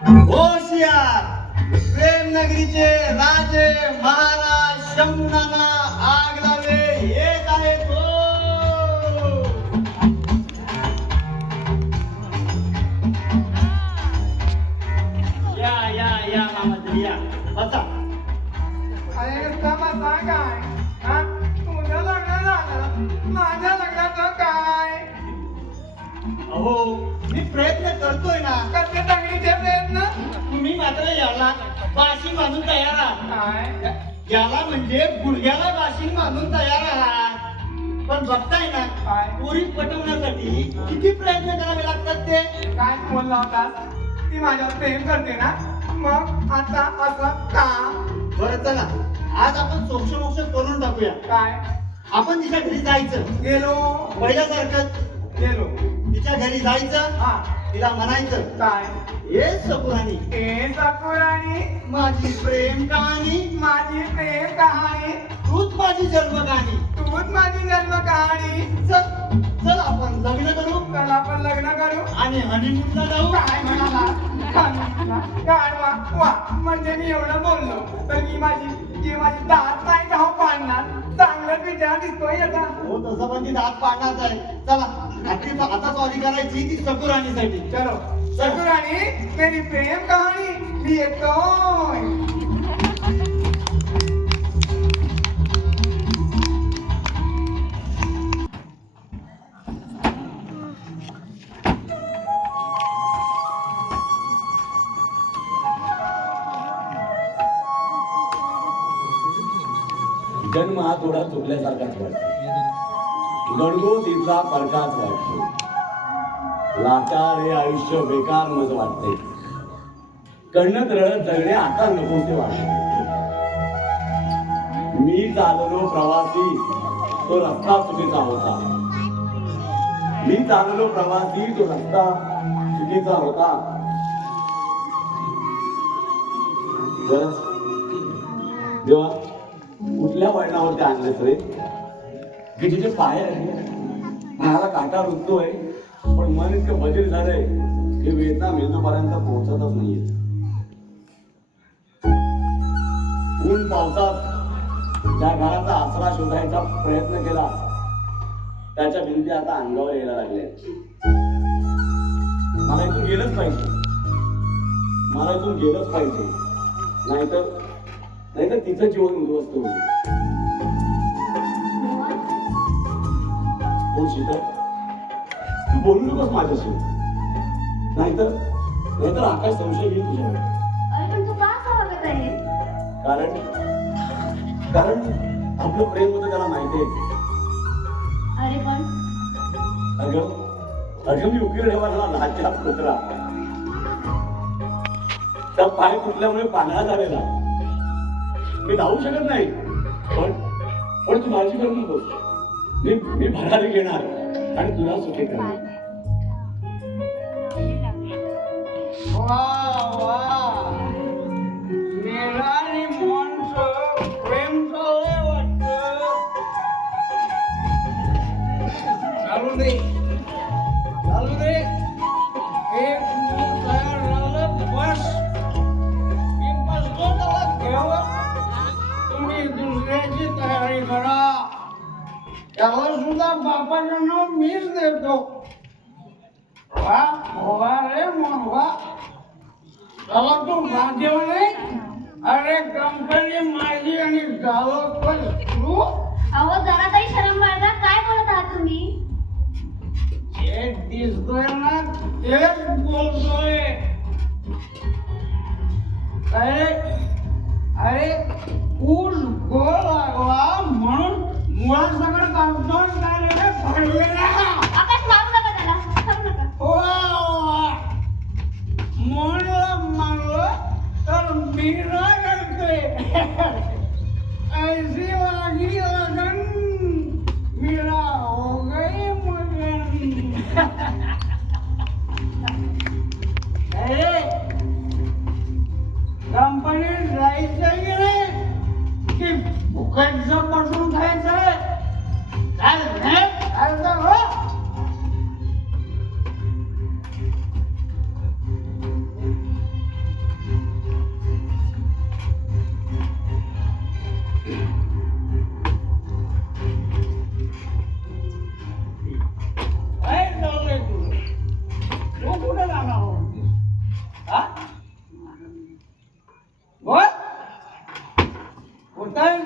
होशियार प्रेमनगरीचे राजे महाराज शंभूनाना आग लावे येत आहेत हो. या मामाजी या बसा. अरे तमाशा काय हा तुझ्या लग्न झालं माझ्या लग्नाचं काय अहो मी प्रयत्न करतोय ना. कसले तंगडीचे प्रयत्न तुम्ही मात्र याला बाशिंग बांधून तयार आहात. काय याला म्हणजे गुडघ्याला बाशिंग बांधून तयार आहात. पण बघताय ना काय? पोरी पटवण्यासाठी किती प्रयत्न करावे लागतात ते. काय बोलला होतास ती माझ्यावर प्रेम करते ना मग आता असं का बरं चला आज आपण सोक्ष मोक्ष करून टाकूया. काय आपण तिच्या घरी जायचं गेलो पहिल्यासारखं. गेलो तिच्या घरी जायचं हा तिला म्हणायचं काय ये सकुरानी ए सकुरानी माझी प्रेम कहाणी माझी प्रेम कहाणी तूच माझी जन्म कहाणी. तूच माझी जन्म कहाणी चल चल आपण लग्न करू चल आपण लग्न करू आणि हनीमूनला जाऊ. काय म्हणाला गाढवा वा म्हणजे मी एवढं बोललो तर मी माझी दात नाही धाव पाडणार चांगलं विचार दिसतोय याचा हो तसं पण ती दात पाडणारच आहे. चला आता सॉरी करायची ती सकुरानीसाठी. चलो सकुरानी मेरी प्रेम कहाणी मी येतोय. जन्म हा थोडा चुकल्यासारखाच वाटतो. गणगोतीचा फरकाच वाटतो. लाचार हे आयुष्य बेकार मज वाटते. कण्णत रडत जगणे आता नकोसे वाटते. मी चाललो प्रवासी तो रस्ता चुकीचा होता. मी चाललो प्रवासी तो रस्ता चुकीचा होता. देवा कुठल्या वळणावरती आणलेस रे की जिथे पाय आहे मला काटा रुततोय पण मन इतकं बधीर झालंय की वेदना मेंदूपर्यंत पोहोचतच नाहीये. ऊन पावसात ज्या घराचा आसरा शोधायचा प्रयत्न केला त्याच्या भिंती आता अंगावर यायला लागल्या. मला इथून गेलंच पाहिजे. मला इथून गेलंच पाहिजे नाहीतर तिचं जीवन उद्ध्वस्त होईल. बोल शीतल तू बोलू नकोस माझ्याशी नाहीतर आकाश संशय घेईल तुझ्यावर. अरे पण तू का असं वागत आहे? कारण आपलं प्रेम होतं त्याला माहिती आहे. अरे पण अगं मी उकीर ठेवायला लाचार कुत्रा त्या पाय फुटल्यामुळे पांढरा झालेला. मी धावू शकत नाही पण तू माझी करू नकोस. मी भरारी घेणार आणि तुला सुखी करणार. वा वा मेरानी मोनचं प्रेम वाटतं चालू दे एक मिनिट तयार राहिलं बस मी बसलो त्याला घेऊन तुम्ही दुसऱ्याची तयारी करा. त्याला सुद्धा बापाचं नाव मीच देतो. वा रे वा त्याला तू भाग्यव नाही. अरे कंपनी माझी आणि गावात पण तू अहो जरा तरी शरम बाळगा. काय बोलत आहात तुम्ही? जे दिसतोय ना तेच बोलतोय. अरे ऊस गोळ लागला म्हणून मुळासकट काढतो काय रे पडलेला. आकाश मारू नका त्याला. करू नका. म्हणलं मारलं तर मी ना करते. ऐसी लागी लगन मेरा हो गई मगन. अरे कंपनीत जायचं की नाही की फुकटचं पटून खायचंय. हा? बोल. कुठं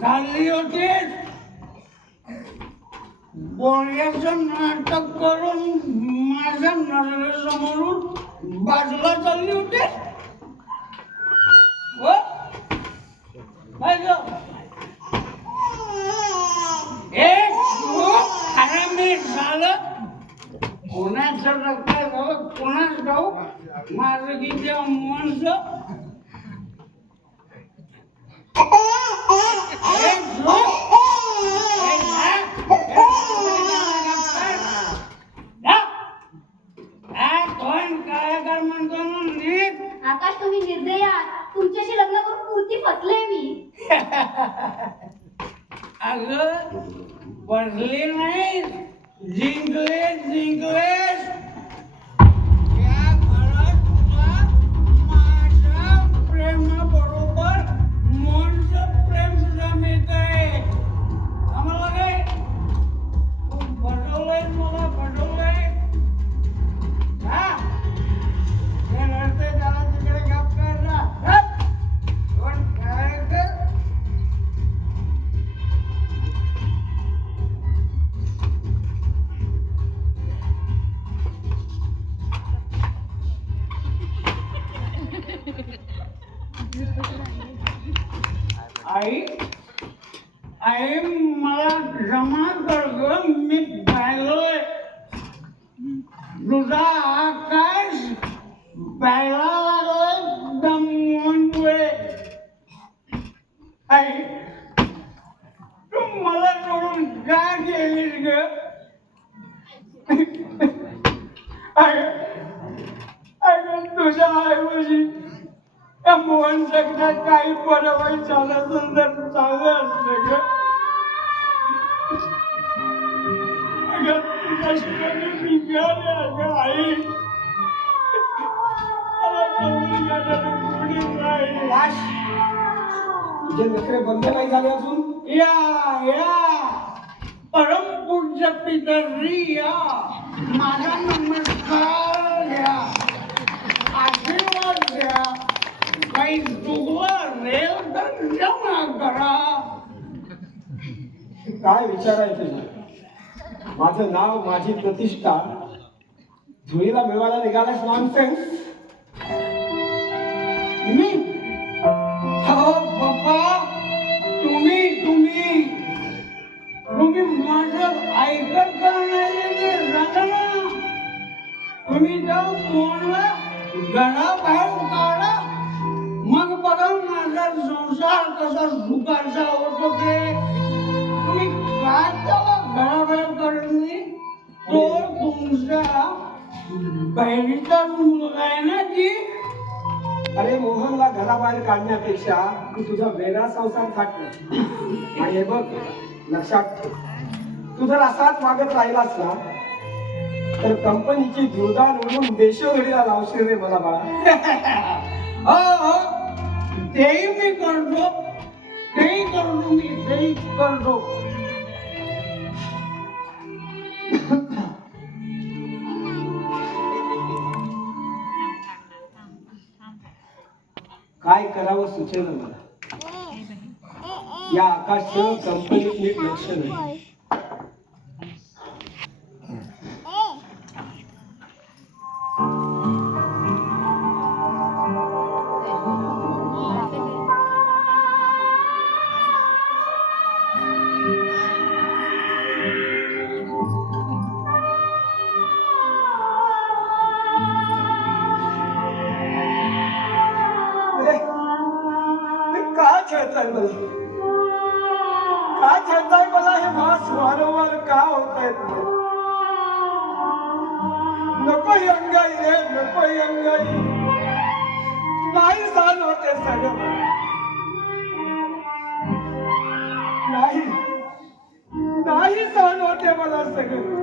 झाली होती बोलण्याचं नाटक करून माझ्या नजरेसमोरून बाजूला चालली होती. एक हरामी झालं कोणाचं रक्त झालं कोणाच गाव माझं किती माणसं आकाश तुम्ही निर्दयी आहात. तुमच्याशी लग्न करून पूर्ती फसले मी. अगं बसले नाही जिंकलेस या घरात तुला माझ्या प्रेमाबरोबर मनचं प्रेम सुद्धा मिळतंय. आम्हाला काय तू फसवलंय मला फसवलंय. हा हे रस्ते त्याला तिकडे गप कर ना. पण काय कर आई आई मला जमा कर ग मी पाहिलोय तुझा आकाश प्यायला लागलाय दमवूनमुळे. आई तू मला सोडून का गेलीस ग. अगं तुझ्या ऐवजी त्या मोहन जगण्यात काही परवाई चालत तर चाललं असतं ग. अगं तुझ्याशिवाय मी गेले अगं आई. तुझे नखरे बंद नाही झाले अजून. या परमपूज्य पितरी या माझा नमस्कार घ्या आशीर्वाद द्या. काही चुकलं असेल तर क्षमा करा. काय विचार आहे तुझा. माझं नाव माझी प्रतिष्ठा धुळीला मिळवायला निघालास नॉनसेन्स. मी हो बाबा तुम्ही माझं ऐकत का नाही सांगा ना. तुम्ही जाऊ मोहनला घराबाहेर काढा मग बघा माझा संसार कसा सुखाचा होतो ते. तुम्ही काय त्याला घराबाहेर काढत नाही. तो तुमचा बहिणीचा मुलगा आहे ना ती. अरे मोहनला घराबाहेर काढण्यापेक्षा तू तुझा वेगळा संसार थाटला. आणि हे बघ लक्षात ठेव, तू जर असाच वागत राहिलास ना तर कंपनीची दुर्दान म्हणून देशोधडीला लावशील रे मला बाळा. हो तेही मी करतो तेही करतो. काय करावं सुचेल मला. या आकाशचं कंपनीत नीट लक्ष नाही. का छळताय मला हे मास वारंवार का होत आहेत. नको ही अंगाई रे नको ही अंगाई. नाही सहन होते सगळं. नाही सहन होते मला सगळं.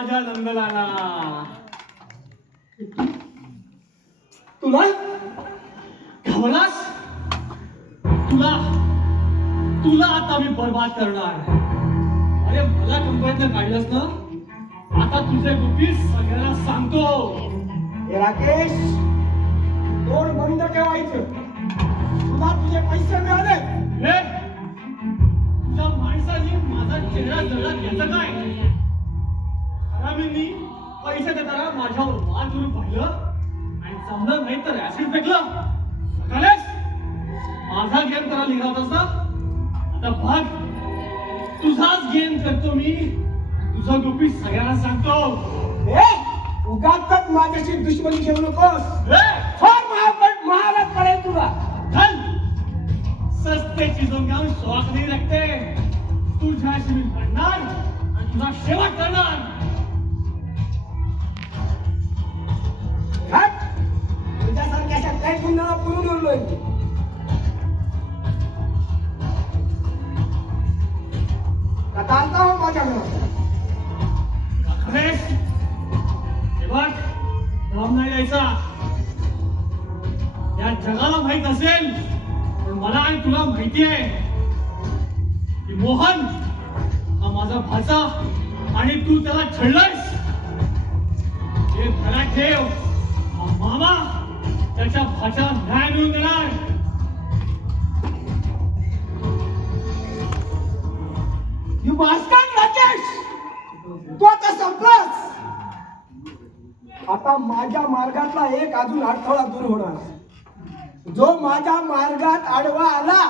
माझ्या नंदलाला. तुला घाबरलास? तुला आता मी बर्बाद करणार. अरे मला कंपनीतनं काढलंस ना, आता तुझे गुपित सगळ्यांना सांगतो. हे राकेश, तोंड बंद ठेवायचं. तुला तुझे पैसे मिळाले. रे, तुझ्या माणसाने माझा चेहरा जळला घ्यायचं काय? हरामींनी पैसे देताना माझ्यावर वार करून पाहिलं आणि जमलं नाही तर ऍसिड फेकलं. कळलेस? माझा गेम करायला निघाला होतास ना, आता बघ तुझाच गेम करतो मी. तुझं गुपित सगळ्यांना सांगतो. उगाच माझ्याशी दुश्मनी घेऊ नकोस. फार महागात पडेल तुला. चल, सस्ते चीजों का हम शौक नहीं रखते. तुझ्याशी मी पडणार आणि तुझा शेवट करणार. तुझ्यासारख्या काही गुन्हा पुरून उरलोय. आता आणता हो माझ्या घरात. रमेश, हे बघ, दम नाही द्यायचा. या जगाला माहित असेल, पण मला आणि तुला माहिती आहे की मोहन हा माझा भाचा आणि तू त्याला छळलायस. हे घरात ठेव. हा मामा त्याच्या भाच्याला न्याय मिळवून देणार. यू बास्टर्ड राकेश, तू आता संपलास. आता माझ्या मार्गातला एक अजून अडथळा दूर होणार. जो माझ्या मार्गात आडवा आला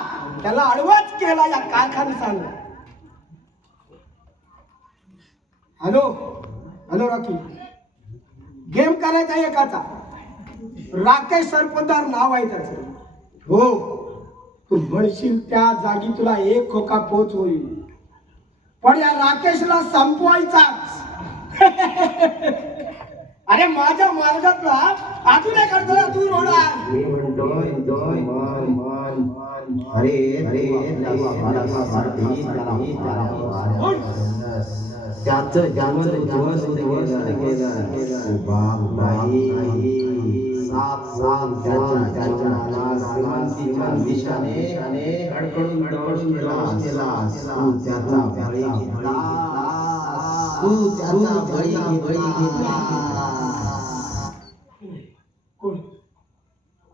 त्याला आडवाच केला या कारखान्याने. हॅलो हॅलो रॉकी, गेम करायचा एकाचा. राकेश सरपोतदार नाव आहे त्याचं. हो, तू म्हणशील त्या जागी तुला एक खोका पोच होईल, पण या राकेशला संपवायचाच. अरे माझ्या मार्गातला अजून एक अडथळा दूर होणार.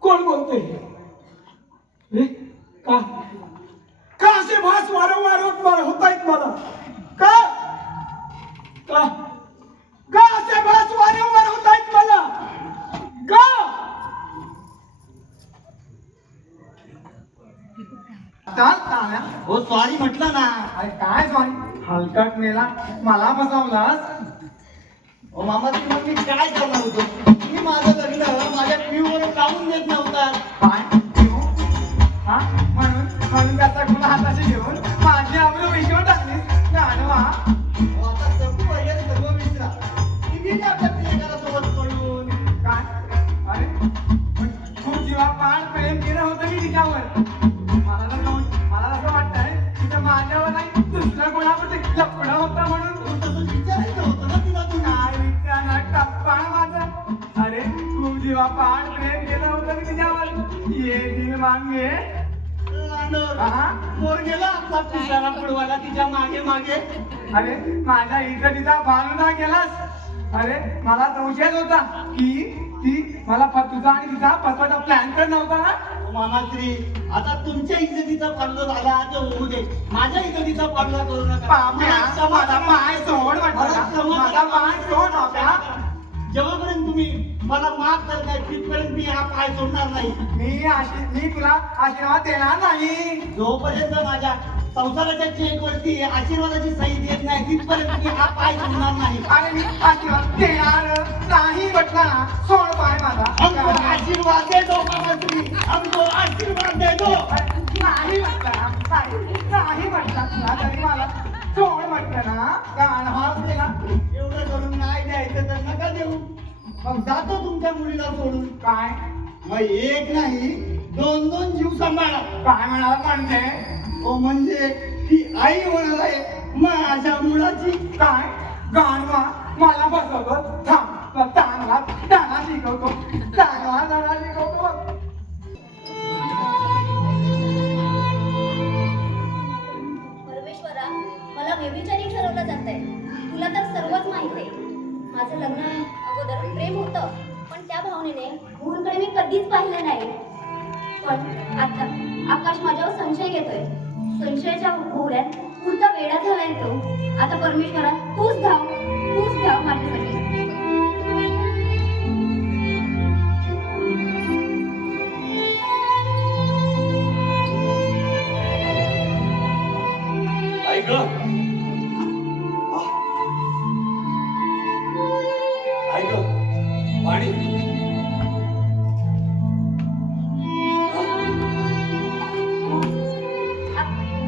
कोण बोलते? का असे भास वारंवार होत आहेत मला? का का का असे भास वारंवार होत आहेत मला? का? हो सॉरी म्हटलं ना. काय सॉरी? हलकट मेला, मला फसवलास. ओ मामा, तुम्ही मी काय करणार होतो? तुम्ही माझं लग्न माझ्या पिऊवर लावून देत नव्हता. काय देऊ? हा, म्हणून त्याचा गुन्हा हाताशी घेऊन माझी आबरू विषय टाकली. गाणवा आता सर्व वगैरे सर्व विसरा. किती आपल्या प्रियकरा सोबत पडून काय? अरे पण खूप जीवापाड प्रेम केलं होतं मी तिच्यावर. मला असं वाटतंय तिथं माझ्यावर नाही दुसऱ्या कोणावर लपडा होता म्हणून. तसं विचारायचं होतं ना तिला. तू काय विचारणार टप्पा माझा? अरे खूप जीवापाड प्रेम केलं होतं मी तिच्यावर. ये दिल मागे. हा? मोर गेला आपला पिसारा पडवायला तिच्या मागे मागे. अरे माझ्या इज्जतीचा भावना केलास. अरे मला संशय होता की ती मला तुझा आणि तिचा फसवायचा प्लॅन तर नव्हता ना. मामाश्री, आता तुमच्या इज्जतीचा पाडला झाला तर होऊ दे. माझ्या इज्जतीचा पाडला करू नका. पाम्या, माझा पाय सोड म्हटलं. माझा पाय सोड बाप्या. जेव्हापर्यंत तुम्ही मला माफ करत नाही तिथपर्यंत मी हा पाय सोडणार नाही. मी तुला आशीर्वाद देणार नाही. जोपर्यंत माझ्या संसाराच्या चेकवरती आशीर्वादाची सही देत नाही तिथपर्यंत मी हा पाय सोडणार नाही. अरे मी आशीर्वाद देणार नाही म्हटलं ना. सोड पाय माझा. हमको आशीर्वाद दे दो मामाश्री, हमको आशीर्वाद दे दो. नाही म्हटलं नाही म्हटलं तुला तरी मला सोड म्हटलं ना. गाण हात दिला. एवढं करून नाही द्यायचं तर नका देऊ. मग जातो तुमच्या मुलीला सोडून. काय? मग एक नाही 2-2 जीव सांभाळा. काय म्हणाला म्हणते? ओ म्हणजे ती आई होणार आहे माझ्या मुलाची. काय? गाणवा मला माझं लग्न अगोदर प्रेम होतं, पण त्या भावनेने मोहनकडे मी कधीच पाहिलं नाही. पण आता आकाश माझ्यावर संशय घेतोय. संशयाच्या भोवऱ्यात पुरता वेडा झालाय तो. आता परमेश्वरा तूच धाव माझ्यासाठी. ऐक ऐक पाणी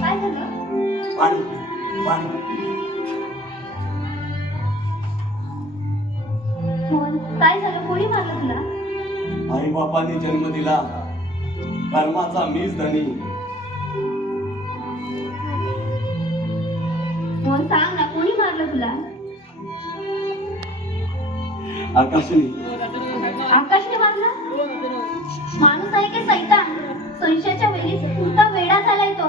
काय झालं? पाणी पाणी मोहन काय झालं? कोणी मारलं तुला? आई बापांनी जन्म दिला, कर्माचा मीच धनी. मोहन सांग ना, कोणी मारलं तुला? आकाशने आकाशने मारलं? माणूस आहे की सैतान? संशयाच्या वेळीच पुरता वेडा झालाय तो.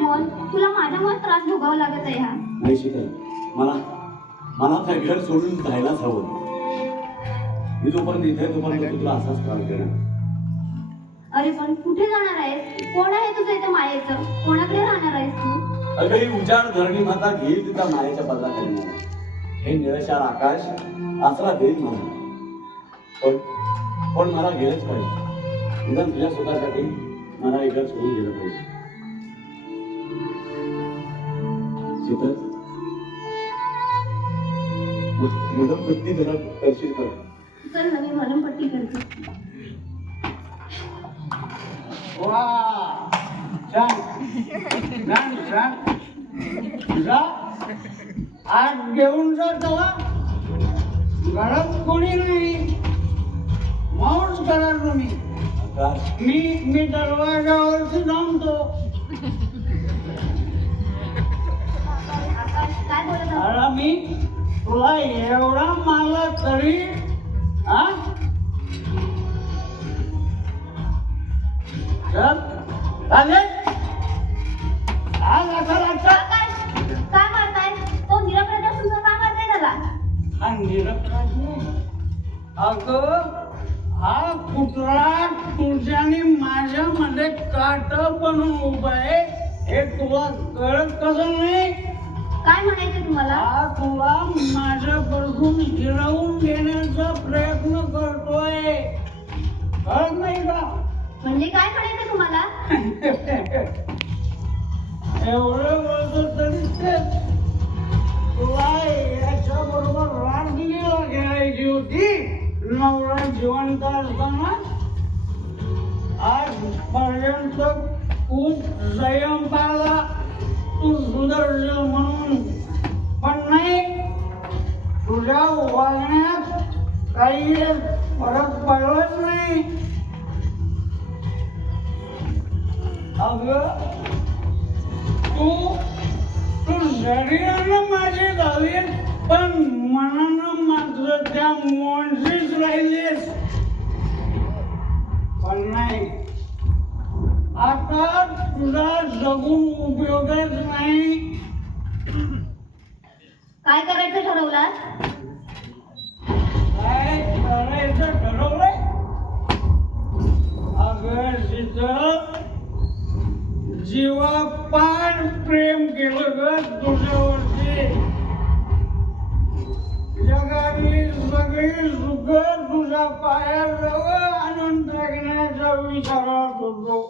मोहन तुला माझ्यामुळे त्रास भोगावा लागत आहे हा. नाही शिकल, मला त्या घर सोडून जायलाच हवं. मी जोपर्यंत इथे आहे, तोपर्यंत तुला असाच त्रास देणार. अरे पण कुठे जाणार आहेस? कोण आहे तुझं इथं मायेचं? कोणाकडे राहणार आहेस तू? अगं ही उजाड धरणी माता घेईल तिचा मायाच्या पदराखाली मला. हे निळशार आकाश आसरा देईल मला. पण मला गेलंच पाहिजे. निदान तुझ्या सुखासाठी मला हे घर सोडून गेलं पाहिजे. शीतल, मलमपट्टी जरा करशील का? चल ना, मी मलमपट्टी करते. वा छान छान छान. जा आत घेऊन जा त्याला. घरात कोणी नाही. मौज करा तुम्ही. आकाश, मी दरवाजावरती थांबतो. आकाश काय बोलत आहेस? अरे मी तुला एवढा मारला तरी हा चल चालेल. आज असा लागता आकाश काय मारताय? तो निरपराधी असून का मारताय त्याला? हा निरपराध नाही. अगं हा कुत्रा तुझ्याने माझ्यामध्ये काट बनून उभा आहे. हे तुला कळत कसं नाही? काय म्हणायचं तुम्हाला? हा तुला माझ्यापासून हिरवून घेण्याचा प्रयत्न करतोय. कळत नाही का? म्हणजे काय म्हणायचं तुम्हाला? एवढं बोलतो तरी ते तुला याच्या बरोबर राजगिरीला घ्यायची होती. नवरा जिवंत असताना आजपर्यंत खूप संयम पाळला तू सुधरशील म्हणून. पण नाही, तुझ्या वागण्यात काही फरक पडलाच नाही. अगं तू शरीरानं माझी झाली, पण मनानं मात्र त्या मोंशीच राहिलीस. पण नाही, आता तुझा जगून उपयोगच नाही. काय करायचं ठरवलात? काय करायचं ठरवलंय? अगं शीतल, जीवापाड प्रेम केलं ग तुझ्यावरती. जगातली सगळी सुख तुझ्या पायाजवळ आणून टाकण्याचा विचारात होतो.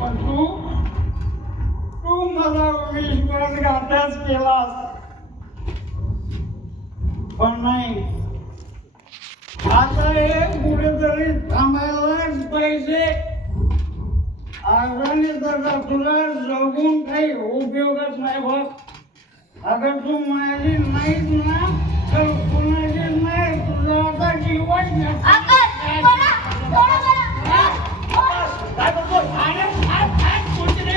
पण तू मला विश्वासघातच केलास. पण नाही, आता हे कुठेतरी थांबायलाच पाहिजे. आजाने तर तुला जगून काही उपयोगच नाही बघ. अगर तू माझी नाहीच ना तर कुणाची नाही. तुझा आता जीवन आकाश सोडा, सोडा मला. काय करतोय? अरे कुठे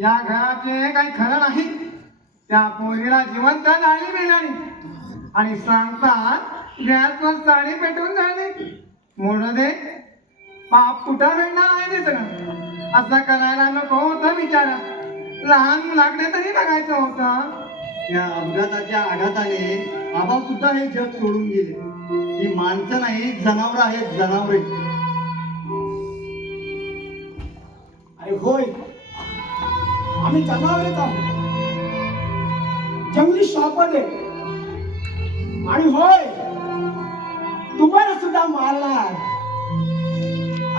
या घराचे काही खरं नाही. त्या पोरीला जिवंत जाळली मिळाली आणि सांगतात गॅसवर साडी पेटवून झाली. मोड दे, पाप कुठं मिळणार आहे ते सगळं. असं करायला नको होतं बिचारा. लहान मुलाकडे तरी बघायचं होतं. या अपघाताच्या आघाताने आबा सुद्धा हे जग सोडून गेले. ही माणसं नाही, जनावर आहेत, जनावरे. अरे होय, आम्ही जनावरेच आहोत, जंगली श्वापद आहे. आणि होय, तुम्हाला सुद्धा मारणार.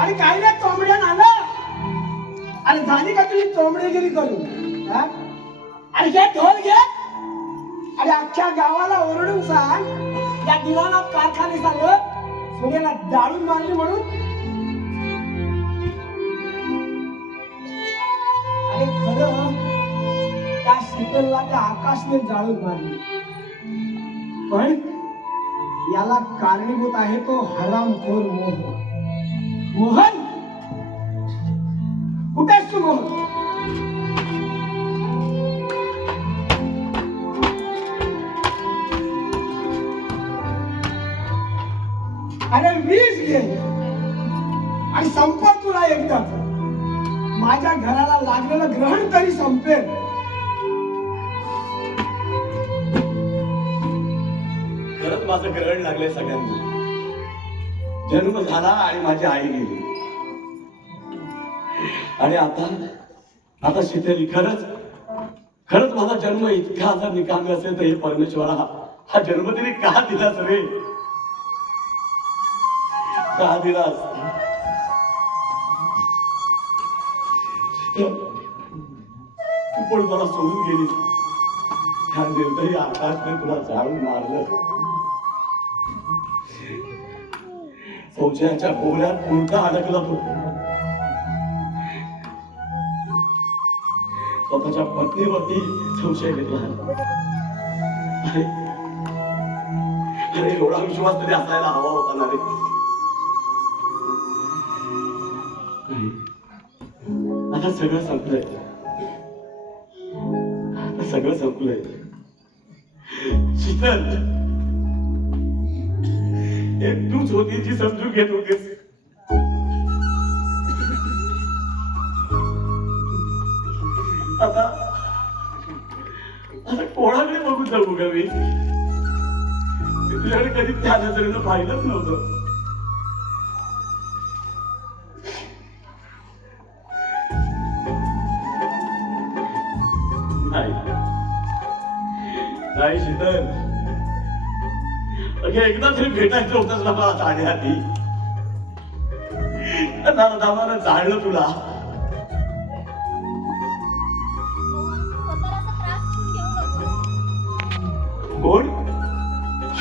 अरे काय नाही चोंबड्यान आलं. अरे झाली का तुझी चोंबडेगिरी करून? हा? अरे घे ढोल घे. अरे अख्ख्या गावाला ओरडून सांग, या दिवानात कारखाने सांग सोन्याला जाळून मारली म्हणून. अरे खरं त्या शीतलला त्या आकाशने जाळून मारली, पण याला कारणीभूत आहे तो हरामखोर मोहन. मोहन, कुठे आहेस तू मोहन? अरे वीज घे आणि संपत तुला एकदाच. माझ्या घराला लागलेलं ग्रहण तरी संपेल. खरंच माझं ग्रहण लागलंय सगळ्यांना. जन्म झाला आणि माझी आई गेली. आणि आता शीतली, खरंच माझा जन्म इतका जर निकामी असेल तर हे परमेश्वरा, हा जन्म तिने का दिलास रे? का दिलास? तू पण मला सोडून गेली. ह्या निर्दयी आकाशने तुला जाळून मारलं. संशयाच्या बोऱ्यात उलटा अडकला तो. स्वतःच्या पत्नीवरती संशय घेतला. अरे एवढा विश्वास तरी असायला हवा होता ना रे. आता सगळं संपलंय. सगळं संपलंय. शीतल, एक तूच होती जी समजून घेत होतीस. आता कोणाकडे बघून जाऊ का मी? तुझ्याकडे कधी त्या नजरेनं पाहिलंच नव्हतं. नाही शीतल, एकदा तरी भेटायचं होतंच ना मला जाण्याआधी. दामानं जाळलं तुला. स्वतःला असा त्रास करून घेऊ नकोस. कोण?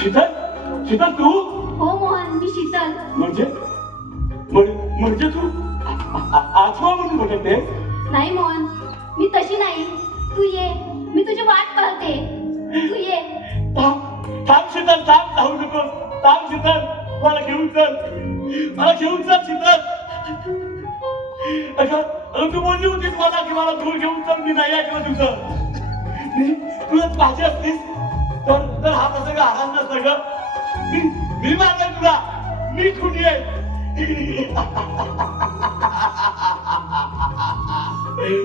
शीतल? शीतल तू? हो मोहन, मी शीतल. म्हणजे तू आत्मा म्हणून भटकते? नाही मोहन, मी तशी नाही. तू ये, मी तुझी वाट पाहते. तू ये. थांब शीतल, थांब, जाऊ नकोस. थांब शीतल, मला घेऊन चल. मला घेऊन चल शीतल. अगं तू बोलली होतीस मला की मला दूर घेऊन चल. मी नाही ऐकलं तुझं. तुलाच पाहिजे असतीस तर हा प्रसंग आला नसता ग. मी मारलंय तुला. मी खुनी आहे.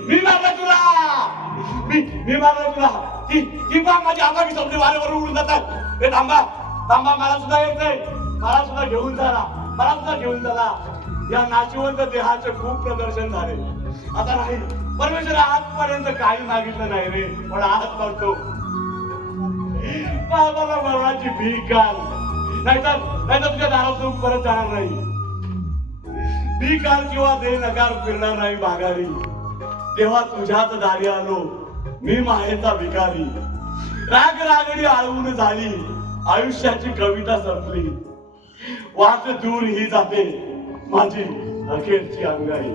मी मारलं तुला. मी मारलं तुला. ती बा माझी आबागी समजे वाऱ्यावर उडून जातात. हे थांबा, मला सुद्धा यायचंय. मला सुद्धा घेऊन चला. या नाशिवंत देहाचे खूप प्रदर्शन झाले. आता नाही, परमेश्वर आजपर्यंत काही मागितलं नाही रे, पण आज करतो. मला मरणाची भीक घाल, नाहीतर तुझ्या दारातून परत जाणार नाही. भीक घाल किंवा दे नकार फिरणार नाही माघारी. तेव्हा तुझ्याच दारी आलो मी मायेचा भिकारी. रागडी आळवून झाली, आयुष्याची कविता संपली. वाट दूर ही जाते माझी अखेरची अंगाई.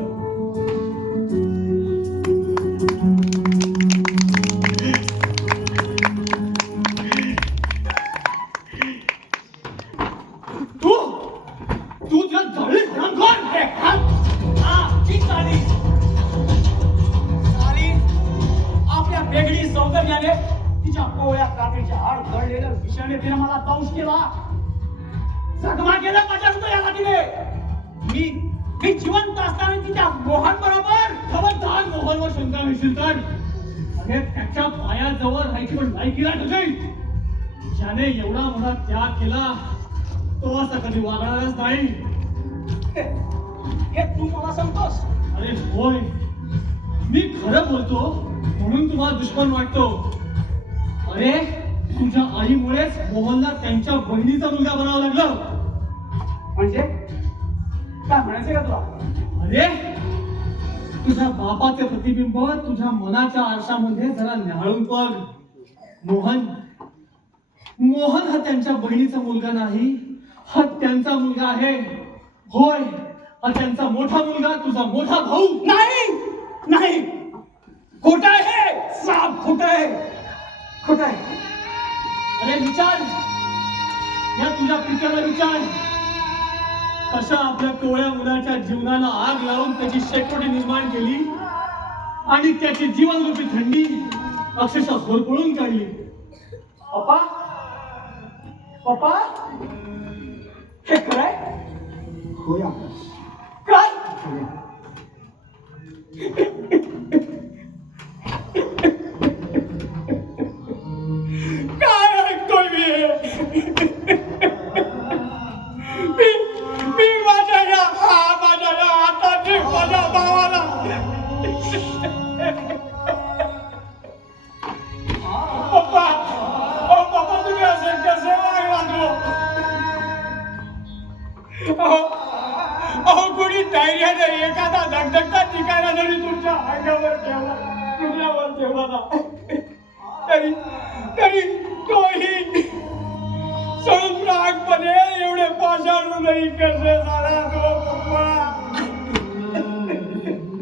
तू जर जळी घडण कोण? ती साली तिच्या कोवळ्या काठीच्या आड गळलेल्या विषाने तिने मला दंश केला. जखमा केला माझ्या हृदयाला तिने. मी जिवंत असताना तिच्या मोहन बरोबर खबरदार मोहनवर शंका मिळशील तर अरे त्याच्या पायाजवळ राहायची पण लायकीला तुझी. ज्याने एवढा मोठा त्याग केला तो असा कधी वागणारच नाही. हे तू मला सांगतोस? अरे होय, मी खरं बोलतो म्हणून तुम्हाला दुश्मन वाटतो. अरे तुझ्या आईमुळेच मोहनला त्यांच्या बहिणीचा मुलगा बनावं लागलं. म्हणजे काय म्हणायचं का तुला? अरे तुझ्या बापाचे प्रतिबिंब तुझ्या मनाच्या आरशामध्ये जरा न्याहाळून बघ. मोहन हा त्यांच्या बहिणीचा मुलगा नाही, हा त्यांचा मुलगा आहे. होय, हा त्यांचा मोठा मुलगा, तुझा मोठा भाऊ. नाही खोट आहे, साफ खोट आहे. अरे विचार, या तुझ्या पित्याला विचार, कशा आपल्या कोवळ्या मुलाच्या जीवनाला आग लावून त्याची शेकोटी निर्माण केली आणि त्याची जीवनरूपी थंडी अक्षरशः होरपळून काढली. पप्पा हे खरंय? होय आकाश. काय? काय ऐकतोय मी माझ्या या हाताने माझ्या भावाला पप्पा तुम्ही असे कसे वागला? कोणी धैर्याने एखादा धगधगता ठिकाणा जरी तुमच्या अंगावर ठेवला, हृदयावर ठेवला तरी तोही संप्रागपणे एवढे पाषाण नाही कसे झाला तो पप्पा?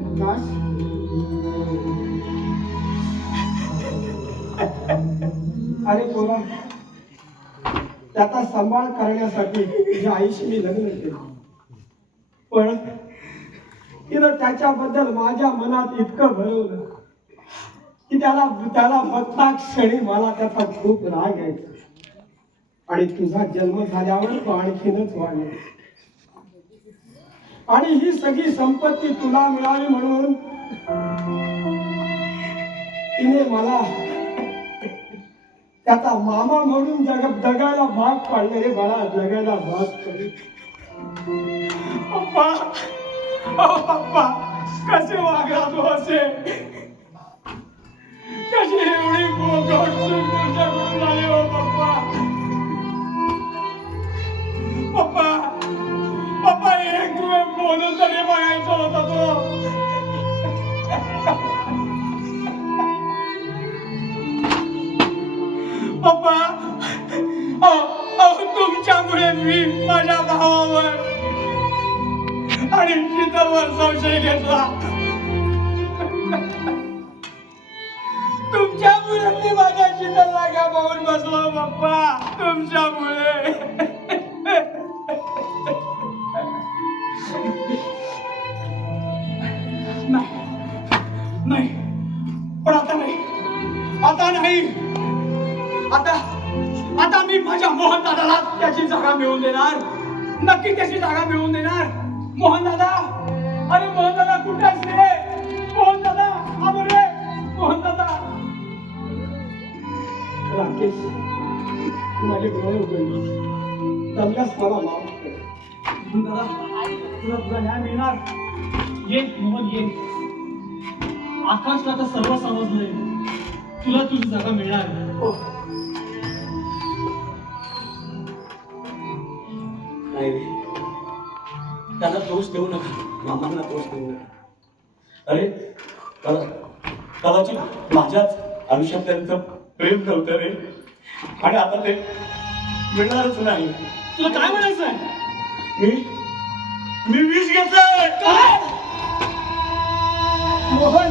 आकाश, अरे पोरा, त्याचा सांभाळ करण्यासाठी तुझ्या आईशी मी लग्न केलं. पण तिनं त्याच्याबद्दल माझ्या मनात इतकं भरवलं की त्याला बघता क्षणी मला त्याचा खूप राग यायचा. आणि तुझा जन्म झाल्यावर तो आणखीनच वाढला. आणि ही सगळी संपत्ती तुला मिळावी म्हणून तिने मला त्याचा मामा म्हणून जगायला भाग पाडले. रे बाळा, जगायला भाग पाडले. पप्पा कसे वागला तू असे? कशी एवढी मोठं तुमच्याकडून झाली हो पप्पा? पप्पा एक तुम्ही बोलून तरी बघायचा होता तो. पप्पा तुमच्यामुळे मी माझ्या भावावर आणि शीतलवर संशय घेतला. तुमच्यामुळे मी माझ्या शीतलला गमावून बसलो पप्पा, तुमच्यामुळे. नाही पण आता नाही. आता मी माझ्या मोहन दादाला त्याची जागा मिळवून देणार. नक्की त्याची जागा मिळवून देणार. मोहन दादा, अरे मोहन दादा कुठे असले? मोहन दादा, अरे मोहन दादा. राकेश, माझे डोळे उघडले. जमल्यास मला माफ कर. मोहन दादा, तुला न्याय मिळणार. ये मोहन ये. आकाशला तर सर्व समजलंय. तुला तुझी जागा मिळणार. नाही रे, त्याला दोष देऊ नका, मामांना दोष देऊ नका. अरे कदाचित माझ्याच आयुष्यात त्यांचं प्रेम नव्हतं रे, आणि आता ते मिळणारच नाही. तुला काय म्हणायचंय? मी विष घेतलंय. काय? मोहन,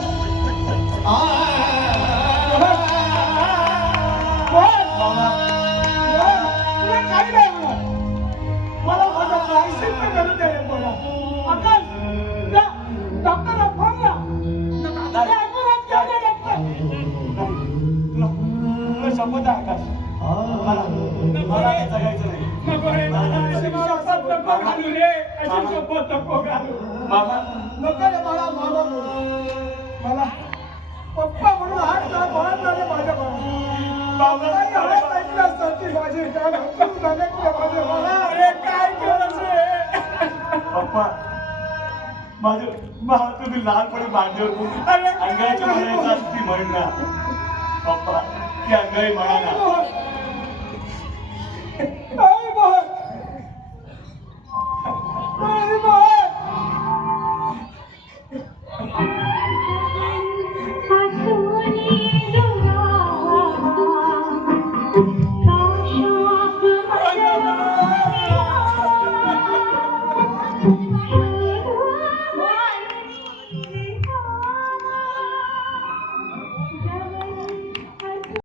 तुला काही नाही होणार. मला माझा लायसन्स करू दे रे मला. आकाश, जा डॉक्टरला फोन लाव. शपथ आहे आकाश मला काही जगायचं नाही. नको रे बाळा, अशी शपथ नको घालू रे, अशी शपथ नको घालू. बाबा नको रे बाळा, बाबा मला पप्पा म्हणून हात ना बाळ झाले माझ्या बाबा हात ऐकलं असतं ती माझी कान हसून झाले की माझे बाळा. अरे काय केलं रे? पप्पा माझं मला तुम्ही लहानपणी बांधल्यावर अंगाची म्हणायचं असती म्हण ना. पप्पा ती अंगाई म्हणा ना.